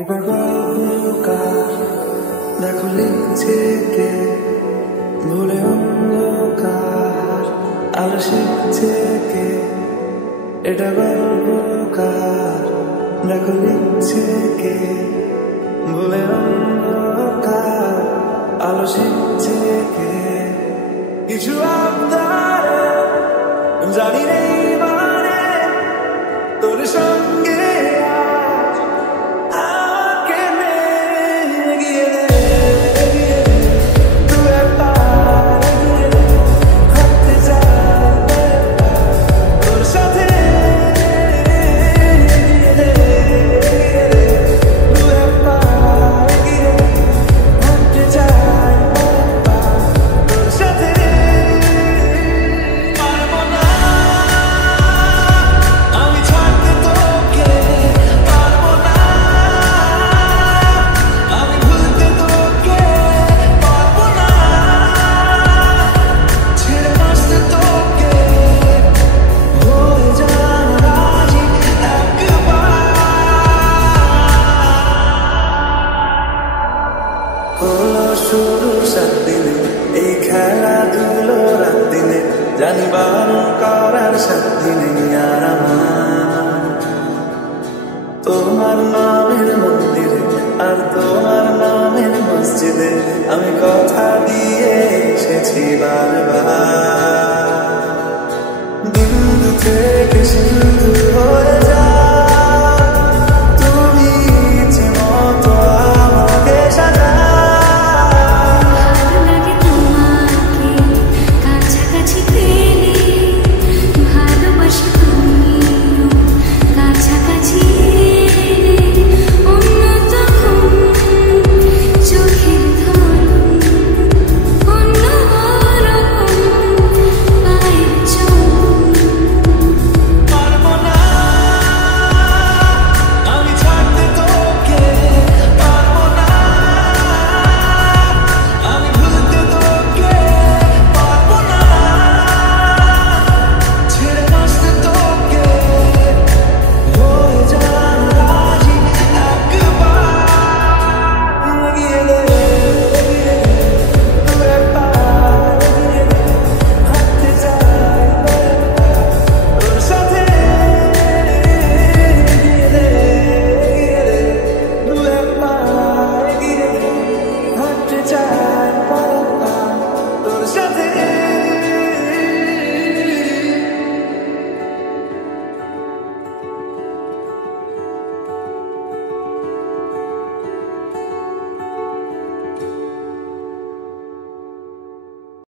এবার গল্পকার দেখো লিখছে কে, ভুলে অন্ধকার আলো শিখছে কে। এটা গল্পকার দেখো লিখছে কে, ভুলে অন্ধকার আলো শিখছে কে। কিছু আবদারে জানি নেই মানে তোর সঙ্গে শুরুর 7 দিনে এই খেলাধুলো রাত দিনে জানি বারণ করার 7 দিনে আর তোমার নামের মন্দিরে আর তোমার নামের মসজিদে আমি কথা দিয়ে এসেছি বারবার। বিন্দু থেকে সিন্ধু হয়ে